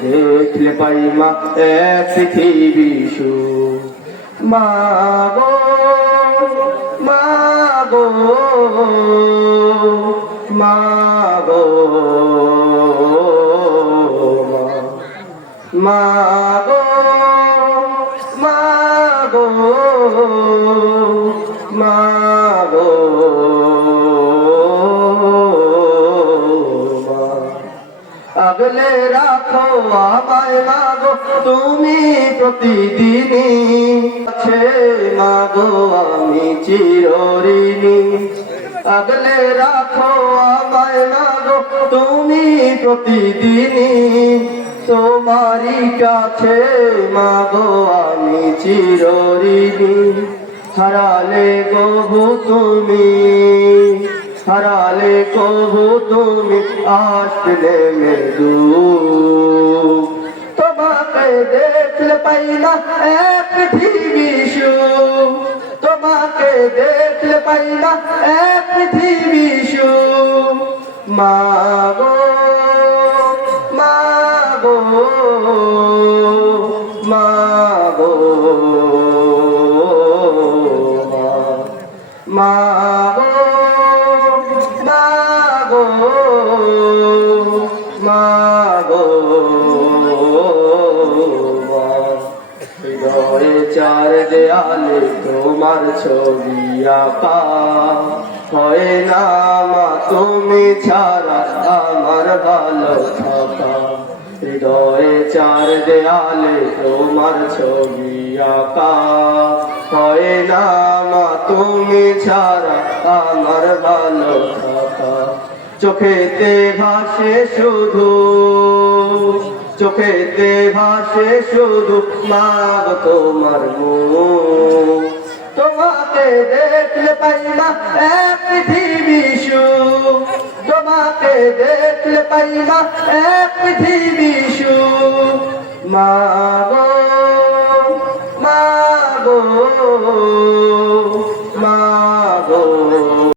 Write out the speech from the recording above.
দেখলে পাই মা এক পৃথিবী সুখ মা গো মা গো মা গো মা গো মা গো মা গো। আগলে রাখো, আমায় মাগো, তুমি প্রতিদিনই আছে মাগো, আমি চিরঋণী। আগলে রাখো, আমায় মাগো, তুমি প্রতিদিনই তোমারই কাছে মাগো, আমি চিরঋণী। হারালে গবু তুমি। হারালে কবু তুমি আসলে মেদু তোমাকে দেখলে পাই না এক পৃথিবী। তোমাকে দেখলে পাই না এক পৃথিবী মা গো মা গো মা গো মা গো মা গো হৃদয়ে চার দেয়ালে তোমার ছবি আঁকা হয় না মা, তুমি ছাড়া আমার ভালো থাকা। হৃদয়ে চার দেয়ালে তোমার ছবি আঁকা হয় না মা, তুমি ছাড়া আমার ভালো থাকা। চোখেতে ভাসে শুধু, চোখেতে ভাসে শুধু মা তোমার তোমাকে দেখলে পাইবা এক পৃথিবী সুখ তোমাকে দেখলে পাইবা এক পৃথিবী গো মা গো